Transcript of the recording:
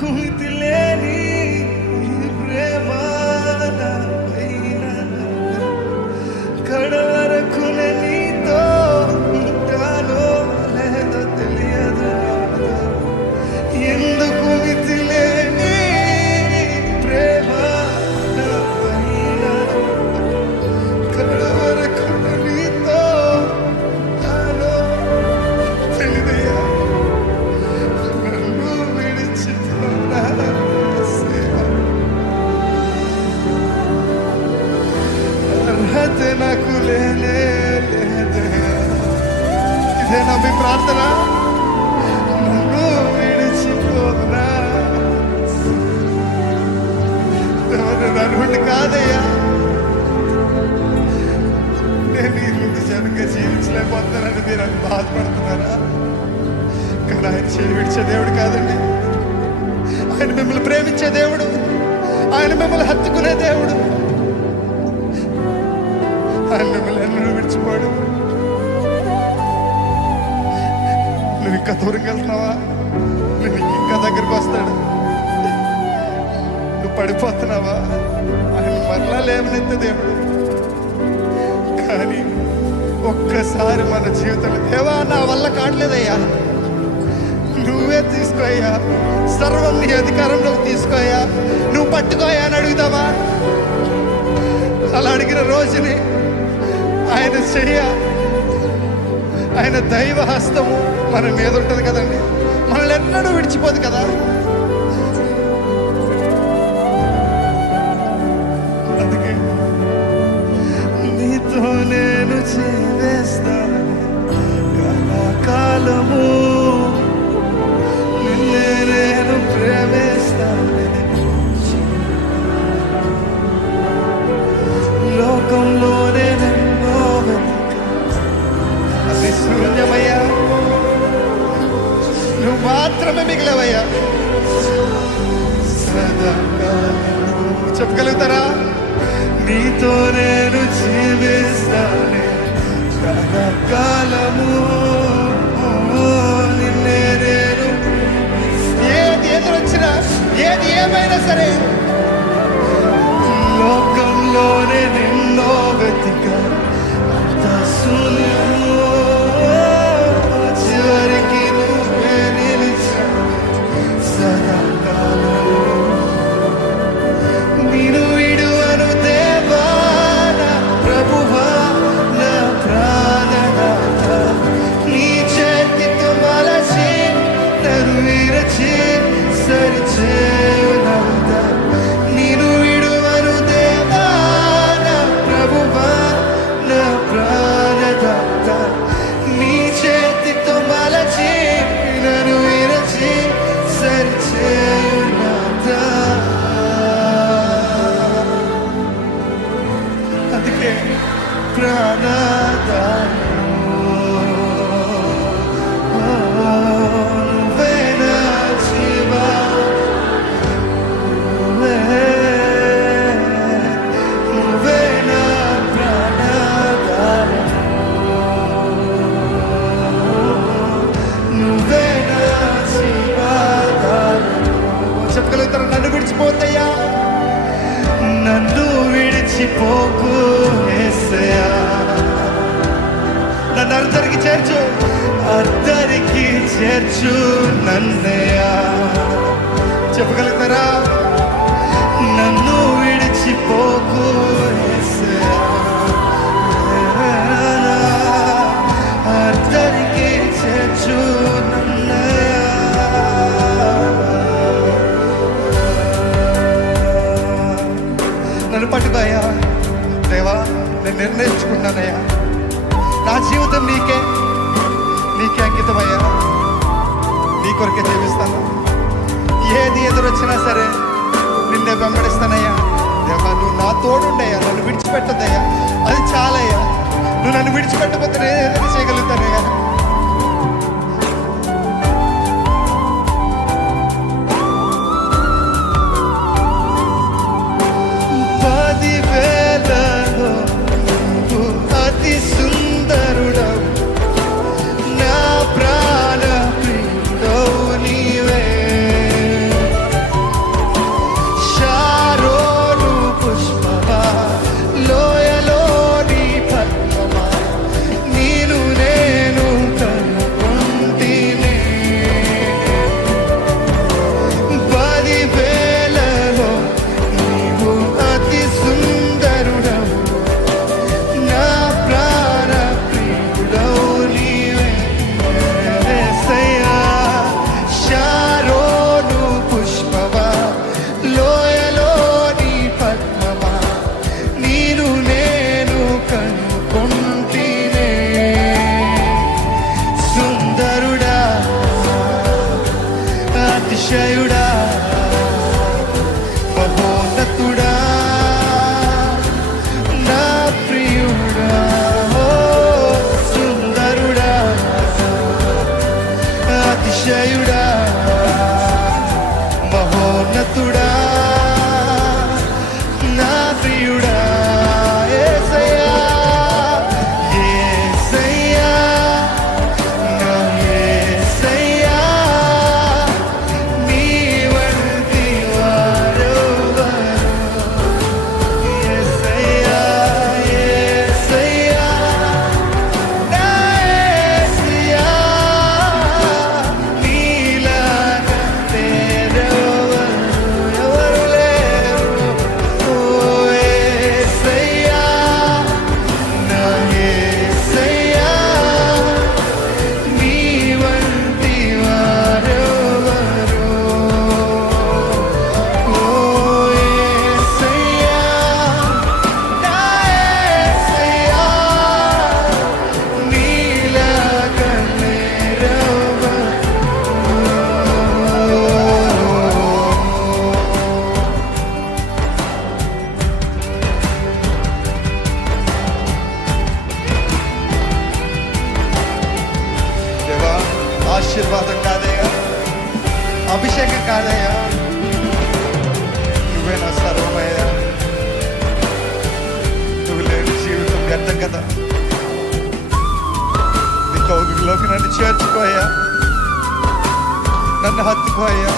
కుమితిలేని ఈ ప్రేమ నాపైన కడవరకు నీతో ఉంటానో లేదో తెలియదు. ఎందుకు మితిలేని ప్రేమ నాపైన కడవరకు నీతో ఉంటానో తెలియదయ్యా. నన్ను విడిచిపోనా అర్హత నాకు లేదయ్యా. ఇదేనా మీ ప్రార్థన? నన్ను విడిచిపోనా నన్ను కాదయ్యా. నేను ఈ ముందు జనంగా జీవించలేకపోతున్నానని మీరు అని బాధపడుతున్నారా? కానీ ఆయన చేయి విడిచే దేవుడు కాదండి. ఆయన మిమ్మల్ని ప్రేమించే దేవుడు. ఆయన మిమ్మల్ని హత్తుకునే దేవుడు. ఆయన మిమ్మల్ని ఎన్నడూ విడిచిపోడు. నువ్వు ఇంకా దూరంగా వెళ్తున్నావా? నువ్వు ఇంకా దగ్గరికి వస్తాడు. నువ్వు పడిపోతున్నావా? ఆయన మరలా లేవనెత్తే దేవుడు. కానీ ఒక్కసారి మన జీవితంలో దేవా నా వల్ల కావట్లేదయ్యా, నువ్వే తీసుకోయ్యా, సర్వం నీ అధికారంలోకి తీసుకోయా, నువ్వు పట్టుకోయా అని అడుగుతావా? అలా అడిగిన రోజుని ఆయన చెయ్య, ఆయన దైవ హస్తము మన మీద ఉంటుంది కదండి. మనల్ని ఎన్నడూ విడిచిపోదు కదా. అందుకే నీతో నేను జీవిస్తాను కాలము, నిన్నే నేను ప్రేమిస్తాను. లోకంలోనే నన్నో అది శూన్యమయ్యా, నువ్వు మాత్రమే మిగిలవయ్యా. చెప్పగలుగుతారా? నీతో నేను జీవిస్తానే కాలము, నిన్నే నేను ఏది ఎదురొచ్చినా ఏది ఏమైనా సరే లోకంలోనే నిన్నో వెతికా అంత శూన్యము, చివరికి నువ్వే నిలిచావు సదాకాలము. నేను విడువను దేవా నా ప్రభువా నా ప్రాణనాథ, నీ చేతితో మలచి నన్ను విరచి సరిచేయునాథ. నేను విడువను దేవా నా ప్రభువా నా ప్రాణనాథ, నీ చేతితో మలచి నన్ను విరచి సరిచేయునాథ. అందుకే ప్రాణదాయము నువ్వే నా జీవా, నువ్వే నా ప్రాణదాయము, నువ్వే నా జీవాధారము. చెప్పగలుగుతారా? నన్ను విడిచిపోతయ్యా, నన్ను విడిచిపోకు యేసయ్యా, నన్ను అద్దరికి చేర్చు, అద్దరికి చేర్చు నన్నయ్యా. చెప్పగలుగుతారా? నన్ను విడిచిపోకు యేసయ్యా, అద్దరికి చేర్చు నన్నయ్యా. నన్ను పట్టుకోయ్యా దేవా, నేను నిర్ణయించుకున్నానయ్యా, నా జీవితం నీకే అంకితమయ్యా, నీ కొరకే జీవిస్తాను. ఏది ఎదురొచ్చినా సరే నిన్నే వెంబడిస్తానయ్యా. దేవా నువ్వు నా తోడుండయ్యా, నన్ను విడిచిపెట్టద్దయ్యా, అది చాలయ్యా. నువ్వు నన్ను విడిచిపెట్టకపోతే నేను ఏదైనా చేయగలుగుతానయ్యా. అతిశయుడా మహోన్నతుడా నా ప్రియుడా ఓ సుందరుడా అతిశయుడా మహోన్నతుడా నా ప్రియుడా యేసయ్యా యేసయ్యా నా యేసయ్యా నీ వంటి వారెవరు యేసయ్యా యేసయ్యా నా యేసయ్యా నీలాగా ఎవరు లేరు ఓ యేసయ్యా నా యేసయ్యా నీ వంటి వారెవరు ఓ యేసయ్యా నా యేసయ్యా నీలాగా దేవా ఆశీర్వాదం కాదయ్యా అభిషేకం కాదయ్యా నువ్వే నా సర్వమయ్యా నువ్వు లేని జీవితం వ్యర్థం కదా నీ కౌగిలిలోకి నన్ను చేర్చుకోయ్యా నన్ను హత్తుకోయ్యా